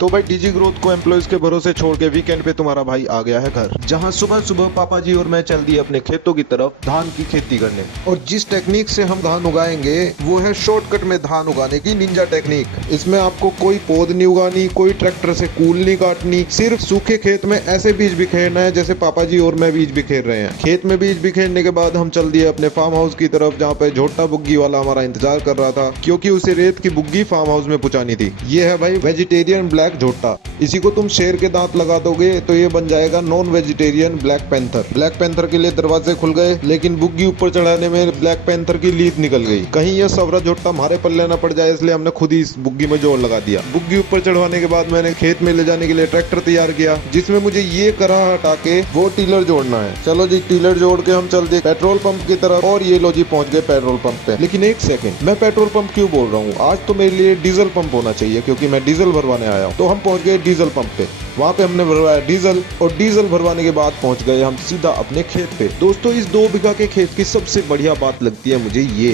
तो भाई DG growth को एम्प्लॉइज के भरोसे छोड़ के वीकेंड पे तुम्हारा भाई आ गया है घर, जहां सुबह सुबह पापा जी और मैं चल दिए अपने खेतों की तरफ धान की खेती करने। और जिस टेक्निक से हम धान उगाएंगे वो है शॉर्टकट में धान उगाने की निंजा टेक्निक। इसमें आपको कोई पौध नहीं उगानी, कोई ट्रैक्टर से कूल नहीं काटनी, सिर्फ सूखे खेत में ऐसे बीज बिखेरना है जैसे पापा जी और मैं बीज बिखेर रहे हैं। खेत में बीज बिखेरने के बाद हम चल दिए अपने फार्म हाउस की तरफ, जहाँ पे झोटा बुग्गी वाला हमारा इंतजार कर रहा था, क्योंकि उसे रेत की बुग्गी फार्म हाउस में पहुंचानी थी। ये है भाई वेजिटेरियन ब्लैक झोटा। इसी को तुम शेर के दांत लगा दोगे तो ये बन जाएगा non vegetarian black panther. Black panther के लिए दरवाजे खुल गए, लेकिन बुग्गी ऊपर चढ़ाने में ब्लैक पैंथर की लीद निकल गई। कहीं ये सवरा झोटा हमारे पल्ले न पड़ जाए, इसलिए हमने खुद ही इस बुग्गी में जोर लगा दिया। बुग्गी ऊपर चढ़वाने के बाद मैंने खेत में ले जाने के लिए ट्रैक्टर तैयार किया, जिसमें मुझे ये करा हटा के वो टीलर जोड़ना है। चलो जी, टीलर जोड़ के हम चल दिए पेट्रोल पंप की तरफ, और ये लो जी पहुंच गए पेट्रोल पंप पे। लेकिन एक सेकंड, मैं पेट्रोल पंप क्यों बोल रहा हूँ? आज तो मेरे लिए डीजल पंप होना चाहिए, क्योंकि मैं डीजल भरवाने आया हूँ। तो हम पहुंच गए डीजल पंप पे। वहाँ पे हमने भरवाया डीजल, और डीजल भरवाने के बाद पहुंच गए हम सीधा अपने खेत पे। दोस्तों, इस 2 बीघा के खेत की सबसे बढ़िया बात लगती है मुझे ये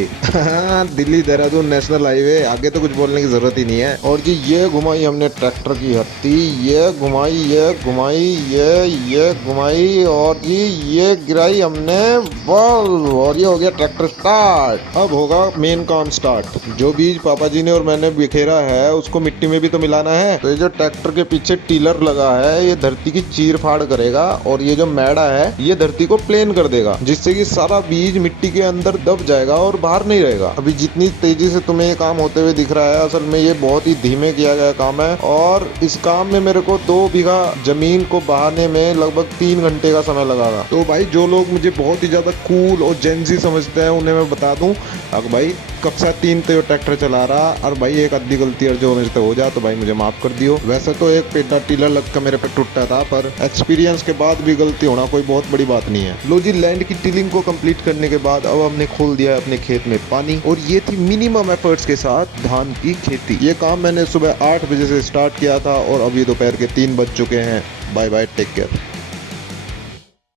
दिल्ली देहरादून नेशनल हाईवे, आगे तो कुछ बोलने की जरूरत ही नहीं है। और जी ये घुमाई हमने ट्रैक्टर की हत्ती, ये घुमाई, ये घुमाई, ये घुमाई, और जी ये गिराई हमने बॉल, और ये हो गया ट्रैक्टर स्टार्ट। अब होगा मेन काम स्टार्ट। जो बीज पापा जी ने और मैंने बिखेरा है उसको मिट्टी में भी तो मिलाना है। तो ये जो ट्रैक्टर के पीछे टीलर लगा है, ये धरती की चीर फाड़ करेगा, और ये जो मैड़ा है ये धरती को प्लेन कर देगा, जिससे कि सारा बीज मिट्टी के अंदर दब जाएगा और बाहर नहीं रहेगा। अभी जितनी तेजी से तुम्हें ये काम होते हुए दिख रहा है, असल में ये बहुत ही धीमे किया गया काम है, और इस काम में मेरे को 2 बीघा जमीन को बहाने में लगभग 3 घंटे का समय लगा। तो भाई जो लोग मुझे बहुत ही ज्यादा कूल और जेंजी समझते हैं उन्हें मैं बता दूं, अब भाई कक्षा 3 पे ट्रैक्टर चला रहा, और भाई एक आधी गलती और जो मेरे से हो जाए तो भाई मुझे माफ कर दियो। वैसे तो एक पेटा टीलर लग कर मेरे पे टूटा था, पर एक्सपीरियंस के बाद भी गलती होना कोई बहुत बड़ी बात नहीं है। लो जी, लैंड की टिलिंग को कंप्लीट करने के बाद अब हमने खोल दिया अपने खेत में पानी, और ये थी मिनिमम एफर्ट्स के साथ धान की खेती। ये काम मैंने सुबह 8 बजे से स्टार्ट किया था, और अभी दोपहर के 3 बज चुके हैं। Bye bye, take care.